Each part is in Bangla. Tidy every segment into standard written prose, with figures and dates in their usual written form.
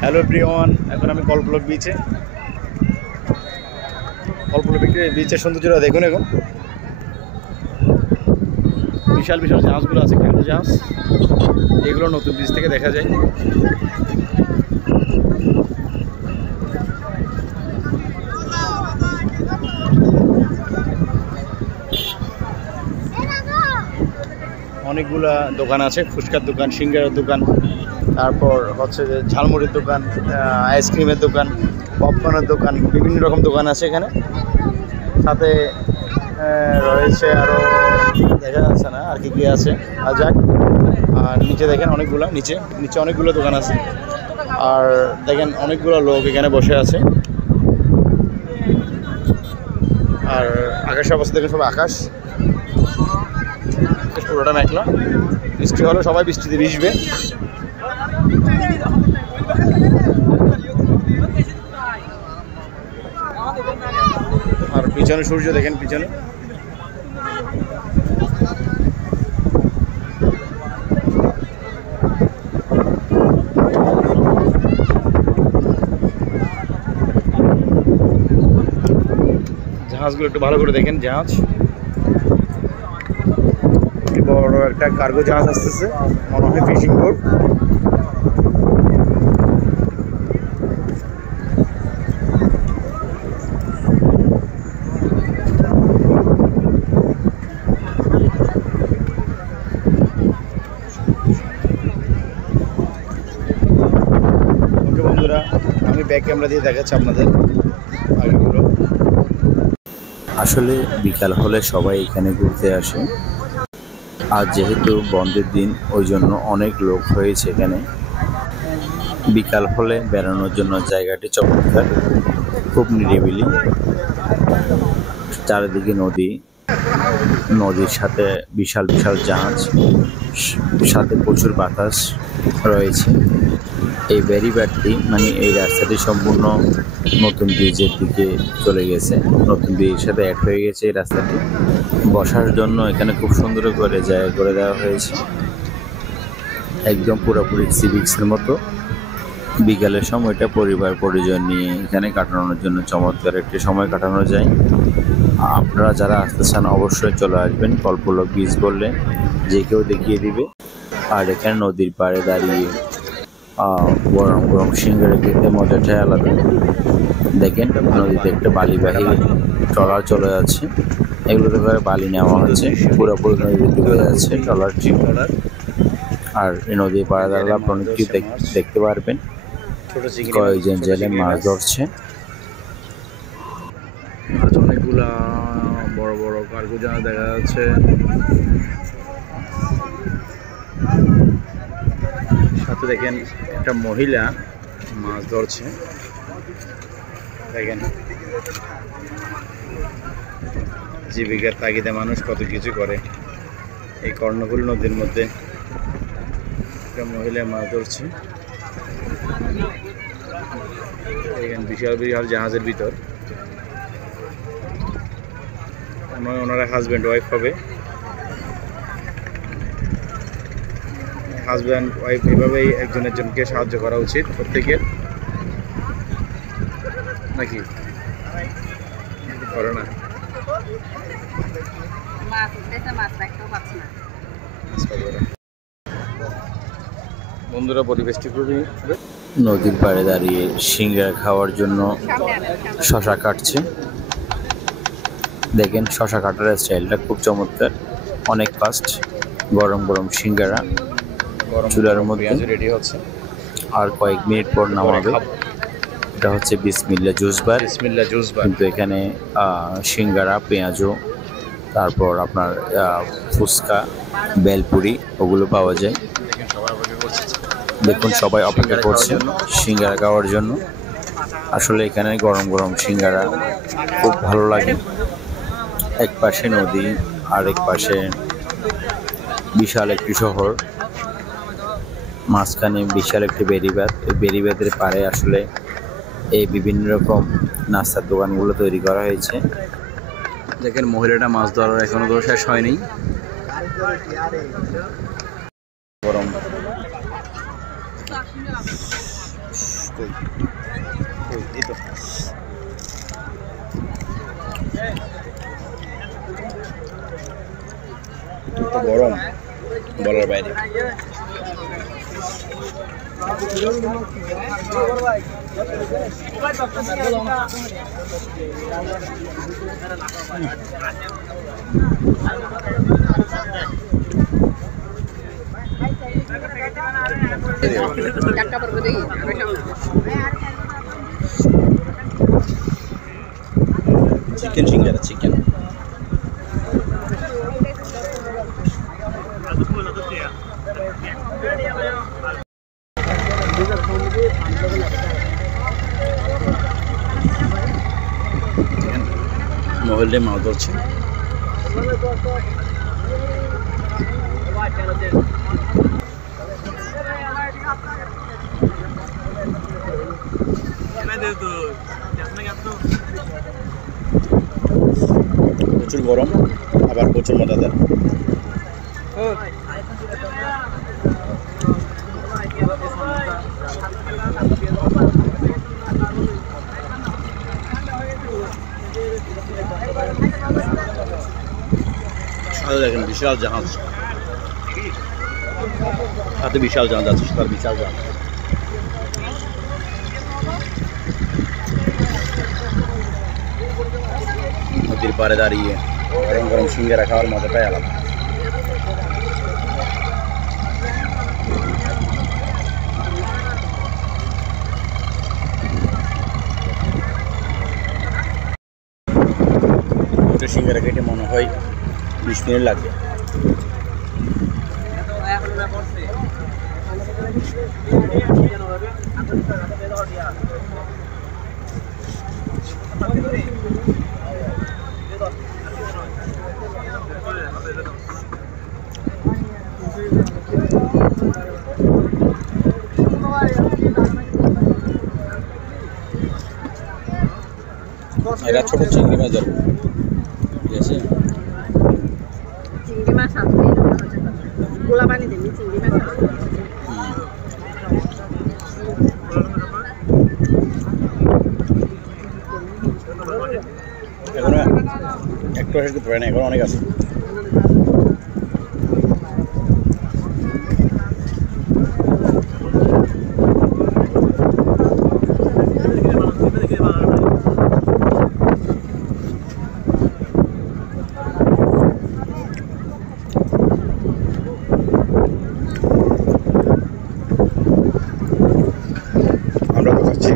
হ্যালো এভরিওয়ান, এখন আমি কল্পলক বিচে। কল্পলক বিচের সৌন্দর্যটা দেখুন। এখন বিশাল বিশাল জাহাজগুলো আছে, কার্গো জাহাজ। এগুলো নতুন ব্রিজ থেকে দেখা যায়। অনেকগুলা দোকান আছে, ফুচকার দোকান, সিঙ্গারার দোকান, তারপর হচ্ছে যে ঝালমুড়ির দোকান, আইসক্রিমের দোকান, পপকর্নের দোকান, বিভিন্ন রকম দোকান আছে এখানে। সাথে রয়েছে আরও দেখা যাচ্ছে না আর কি কী আছে। আর যাক, আর নিচে দেখেন অনেকগুলো, নিচে অনেকগুলো দোকান আছে। আর দেখেন অনেকগুলো লোক এখানে বসে আছে। আর আকাশের অবস্থা দেখেন, সব আকাশ পুরোটা মেঘলা। বৃষ্টি হলে সবাই বৃষ্টিতে ভিজবে। আর পিছনে সূর্য দেখেন, পিছনে জাহাজগুলো একটু ভালো করে দেখেন। জাহাজ বড় একটা কার্গো জাহাজ আসতেছে, মনে হয় ফিশিং বোট। ওকে বন্ধুরা, আমি ব্যাক ক্যামেরা দিয়ে দেখাচ্ছি আপনাদের আগেগুলো। আসলে বিকাল হলে সবাই এখানে ঘুরতে আসে। আর যেহেতু বন্ধের দিন, ওই জন্য অনেক লোক হয়েছে এখানে। বিকাল হলে বেড়ানোর জন্য জায়গাটি চমৎকার, খুব নিরিবিলি। চারিদিকে নদী, নদীর সাথে বিশাল বিশাল জাহাজ, সাথে প্রচুর বাতাস রয়েছে। এই ব্যারিবারটি মানে এই রাস্তাটি সম্পূর্ণ নতুন ব্রিজের দিকে চলে গেছে, নতুন ব্রিজের সাথে অ্যাড হয়ে গেছে এই রাস্তাটি। বসার জন্য এখানে খুব সুন্দর করে জায়গা করে দেওয়া হয়েছে, একদম পুরোপুরি সিভিক্সের মতো। বিকালের সময়টা পরিবার পরিজন নিয়ে এখানে কাটানোর জন্য চমৎকার একটি সময় কাটানো যায়। আপনারা যারা আসতে চান অবশ্যই চলে আসবেন। কল্পলক বিচ বললে যে কেউ দেখিয়ে দিবে। আর এখানে নদীর পাড়ে দাঁড়িয়ে গরম গরম সিঙ্গারা খেতে মজাটাই আলাদা। দেখেন নদীতে একটা বালিবাহী ট্রলার চলে যাচ্ছে, এগুলোতে করে বালি নেওয়া হচ্ছে, পুরোপুরি নদীতে ডুবে যাচ্ছে ট্রলারটি। আর এই নদীর পাড়ে দাঁড়ালে আপনি অনেক কিছু দেখতে পারবেন। কয়েকজন জেলে মাছ ধরছে। অনেকগুলা বড় বড় কার্গো জাহাজ দেখা যাচ্ছে। সাথে দেখেন একটা মহিলা মাছ ধরছে। দেখেন জীবিকার তাগিদে মানুষ কত কিছু করে। এই কর্ণফুলী নদীর মধ্যে একটা মহিলা মাছ ধরছে। দেখেন বিশাল বিশাল জাহাজের ভিতর। ওনারা হাজব্যান্ড ওয়াইফ হবে। হাজব্যান্ড ওয়াইফ এভাবেই একজন একজনকে সাহায্য করা উচিত প্রত্যেকের, নাকি করে না? বন্ধুরা, পরিবেশটি খুবই। নদীর পাড়ে দাঁড়িয়ে সিঙ্গারা খাওয়ার জন্য শশা কাটছে। দেখেন শশা কাটার স্টাইলটা খুব চমৎকার, অনেক ফাস্ট। গরম গরম সিঙ্গারা চুলার মধ্যে রেডি হচ্ছে, আর কয়েক মিনিট পর নামাবে। এটা হচ্ছে বিসমিল্লা জুস বার। কিন্তু এখানে সিঙ্গারা, পেঁয়াজু, তারপর আপনার ফুচকা, বেলপুরি ওগুলো পাওয়া যায়। দেখুন সবাই অপেক্ষা করছে সিঙ্গারা খাওয়ার জন্য। আসলে এখানে গরম গরম সিঙ্গারা খুব ভালো লাগে। এক পাশে নদী, আর এক পাশে বিশাল একটি শহর, মাঝখানে বিশাল একটি বেড়িবাঁধ। এই বেড়িবাঁধের পাড়ে আসলে এই বিভিন্ন রকম নাস্তার দোকানগুলো তৈরি করা হয়েছে। দেখেন মহিলাটা মাছ ধরার এখনো তো শেষ হয়নি। গরম কই কই এই তো গরম বলার বাইরে। চিকেন সিঙ্গারা চিকেন মহল্লে মাছ ধরছে। প্রচুর গরম আবার প্রচুর মজাদার। দেখেন বিশাল জাহাজ, হাতে বিশাল জাহাজ আছে, তার বিশাল জাহাজ। নদীর পাড়ে দাঁড়িয়ে গরম গরম সিঙ্গারা খাওয়ার মজাটাই আলাদা। সিঙ্গারা কেটে মনে হয় 20 মিনিট লাগবে। এরা ছোট চিংড়ি মাছ ধরবে, ঠিক আছে? চিংড়ি মাছ আছে, গোলা পানি দেবি, চিংড়ি মাছ আছে। এখনো একটু হেঁটে ধরে না, এখন অনেক আছে। আমরা তো খাচ্ছি,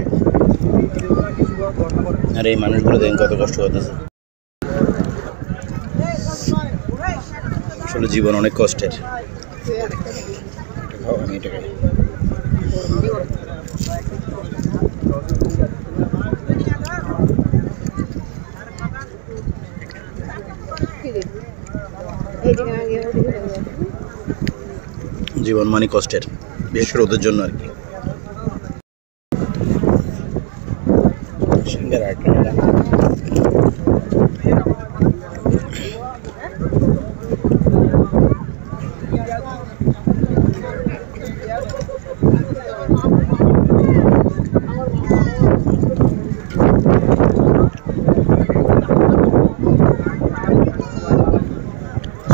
আর এই মানুষগুলো দেখেন কত কষ্ট করতেছে। আসলে জীবন অনেক কষ্টের। আমি এটা খাই। জীবন মানে কষ্টের, বিশেষ করে ওদের জন্য আর কি। সিঙ্গারা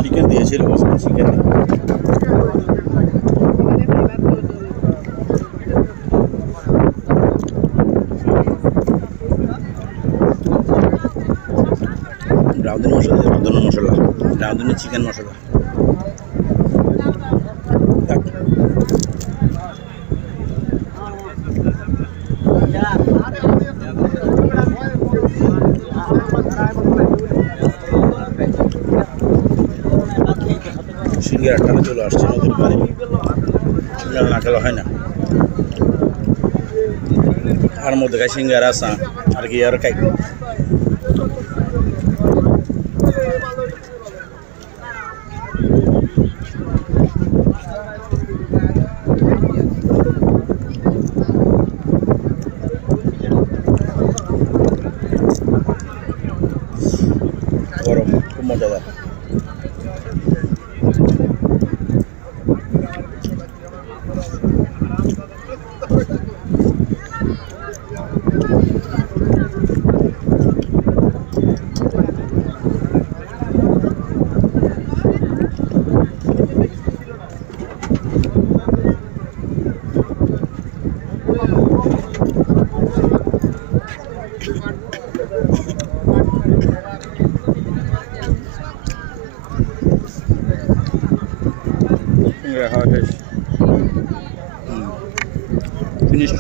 চিকেন দিয়েছিল, চিকেন রাঁধুনি মশলা, রাঁধুনি মশলা, রাঁধুনি চিকেন মশলা। সিঙ্গারা টানা চলে আসছে নদীর পাড়ে, সিঙ্গারা না খেলে হয় না। আর মধ্যে খাই সিঙ্গারা আসা আর কি আর খাই। গরম খুব মজাদার। সিঙ্গারা খাওয়া শেষ ফিনিশ